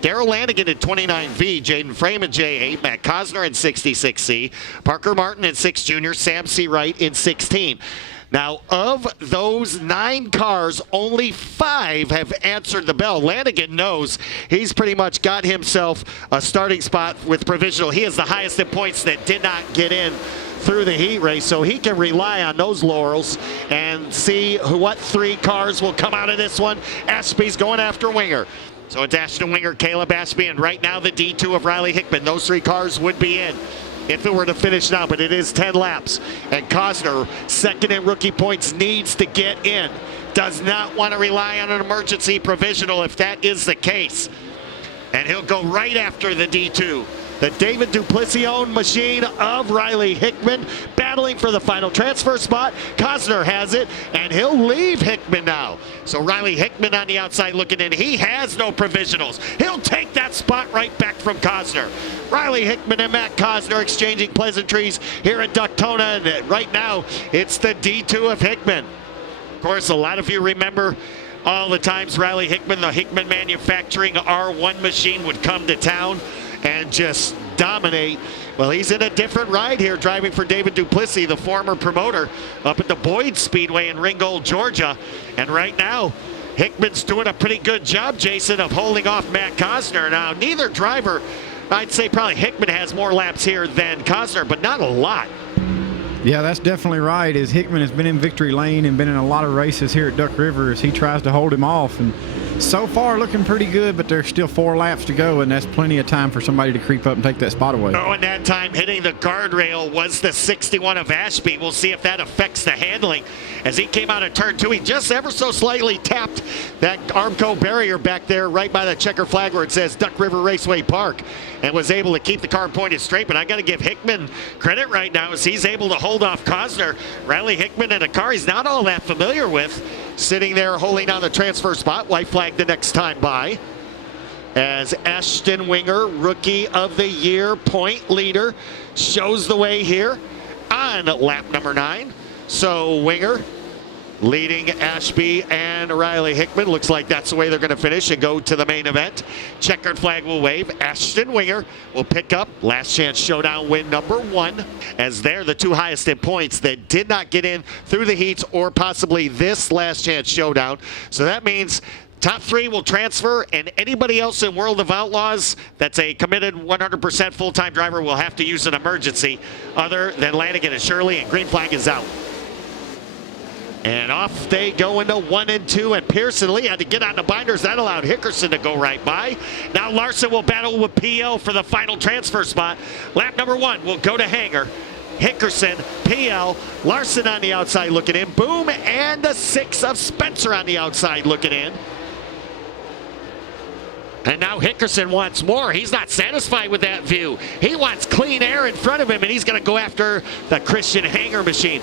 Darrell Lanigan in 29V, Jaden Frame in J8, Matt Cosner in 66C, Parker Martin in 6 Junior, Sam C. Wright in 16. Now, of those 9 cars, only 5 have answered the bell. Lanigan knows he's pretty much got himself a starting spot with provisional. He is the highest in points that did not get in through the heat race, so he can rely on those laurels and see what 3 cars will come out of this one. Ashby's going after Winger. So it's Ashton Winger, Caleb Ashby, and right now the D2 of Riley Hickman. Those 3 cars would be in if it were to finish now, but it is 10 laps. And Cosner, second in rookie points, needs to get in. Does not want to rely on an emergency provisional if that is the case. And he'll go right after the D2. The David Duplessis-owned machine of Riley Hickman, battling for the final transfer spot. Cosner has it, and he'll leave Hickman now. So Riley Hickman on the outside looking in. He has no provisionals. He'll take that spot right back from Cosner. Riley Hickman and Matt Cosner exchanging pleasantries here at Ductona, and right now it's the D2 of Hickman. Of course, a lot of you remember all the times Riley Hickman, the Hickman Manufacturing R1 machine, would come to town and just dominate. Well, he's in a different ride here, driving for David Duplessis, the former promoter, up at the Boyd Speedway in Ringgold, Georgia. And right now, Hickman's doing a pretty good job, Jason, of holding off Matt Cosner. Now, neither driver, I'd say probably Hickman has more laps here than Cosner, but not a lot. Yeah, that's definitely right. As Hickman has been in victory lane and been in a lot of races here at Duck River as he tries to hold him off. And so far looking pretty good, but there's still 4 laps to go, and that's plenty of time for somebody to creep up and take that spot away. Oh, and that time hitting the guardrail was the 61 of Ashby. We'll see if that affects the handling. As he came out of turn 2, he just ever so slightly tapped that Armco barrier back there right by the checker flag where it says Duck River Raceway Park, and was able to keep the car pointed straight. But I got to give Hickman credit right now as he's able to hold off Cosner. Riley Hickman in a car he's not all that familiar with, sitting there holding down the transfer spot. White flag the next time by. As Ashton Winger, Rookie of the Year point leader, shows the way here on lap number 9. So Winger leading Ashby and Riley Hickman. Looks like that's the way they're going to finish and go to the main event. Checkered flag will wave. Ashton Winger will pick up Last Chance Showdown win number 1, as they're the 2 highest in points that did not get in through the heats or possibly this Last Chance Showdown. So that means top 3 will transfer, and anybody else in World of Outlaws that's a committed 100% full-time driver will have to use an emergency other than Lanigan and Shirley, and green flag is out. And off they go into 1 and 2, and Pearson Lee had to get on the binders. That allowed Hickerson to go right by. Now Larson will battle with PL for the final transfer spot. Lap number 1 will go to Hanger. Hickerson, PL, Larson on the outside looking in. Boom, and the 6 of Spencer on the outside looking in. And now Hickerson wants more. He's not satisfied with that view. He wants clean air in front of him, and he's going to go after the Christian Hanger machine.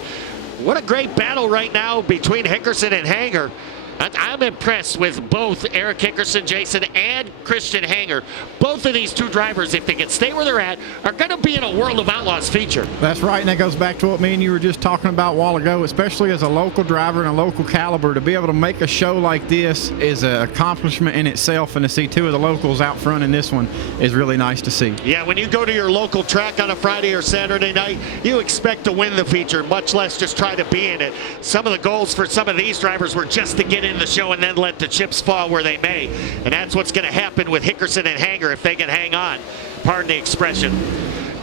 What a great battle right now between Hickerson and Hanger. I'm impressed with both Eric Hickerson, Jason, and Christian Hanger. Both of these 2 drivers, if they can stay where they're at, are going to be in a World of Outlaws feature. That's right, and that goes back to what me and you were just talking about a while ago, especially as a local driver and a local caliber. To be able to make a show like this is an accomplishment in itself, and to see 2 of the locals out front in this one is really nice to see. Yeah, when you go to your local track on a Friday or Saturday night, you expect to win the feature, much less just try to be in it. Some of the goals for some of these drivers were just to get in the show and then let the chips fall where they may. And that's what's going to happen with Hickerson and Hanger if they can hang on. Pardon the expression.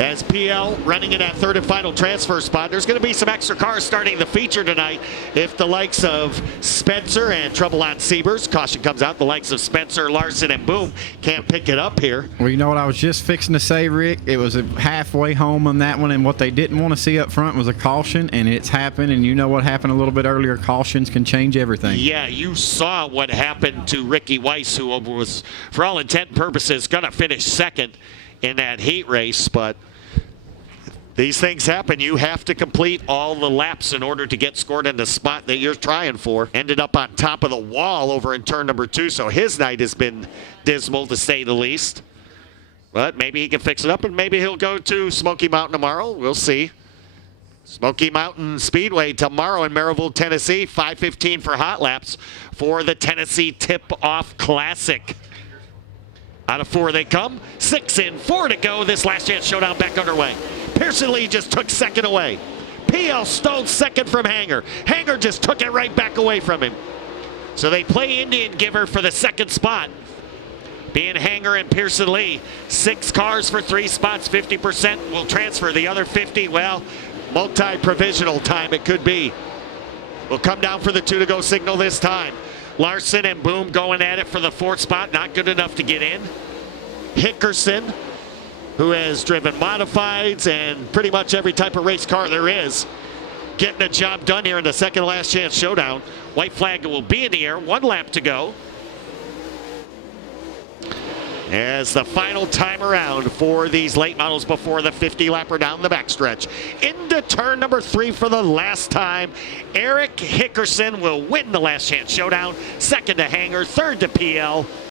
As PL running in that 3rd and final transfer spot. There's going to be some extra cars starting the feature tonight if the likes of Spencer and Trouble on Siebers, caution comes out, the likes of Spencer, Larson, and Boom can't pick it up here. Well, you know what I was just fixing to say, Rick? It was halfway home on that one, and what they didn't want to see up front was a caution, and it's happened, and you know what happened a little bit earlier. Cautions can change everything. Yeah, you saw what happened to Ricky Weiss, who was, for all intent and purposes, going to finish 2nd in that heat race, but these things happen. You have to complete all the laps in order to get scored in the spot that you're trying for. Ended up on top of the wall over in turn number 2, so his night has been dismal to say the least. But maybe he can fix it up, and maybe he'll go to Smoky Mountain tomorrow. We'll see. Smoky Mountain Speedway tomorrow in Maryville, Tennessee. 5:15 for hot laps for the Tennessee Tip-Off Classic. Out of 4 they come. 6 in, 4 to go. This last chance showdown back underway. Pearson Lee just took second away. PL stole second from Hanger. Hanger just took it right back away from him. So they play Indian Giver for the second spot. Being Hanger and Pearson Lee. 6 cars for 3 spots. 50% will transfer. The other 50, well, multi-provisional time it could be. Will come down for the 2 to go signal this time. Larson and Boom going at it for the 4th spot. Not good enough to get in. Hickerson, who has driven modifieds and pretty much every type of race car there is, getting the job done here in the second last chance showdown. White flag will be in the air. 1 lap to go. As the final time around for these late models before the 50-lapper down the backstretch. Into turn number 3 for the last time. Eric Hickerson will win the last chance showdown. 2nd to Hanger, 3rd to PL.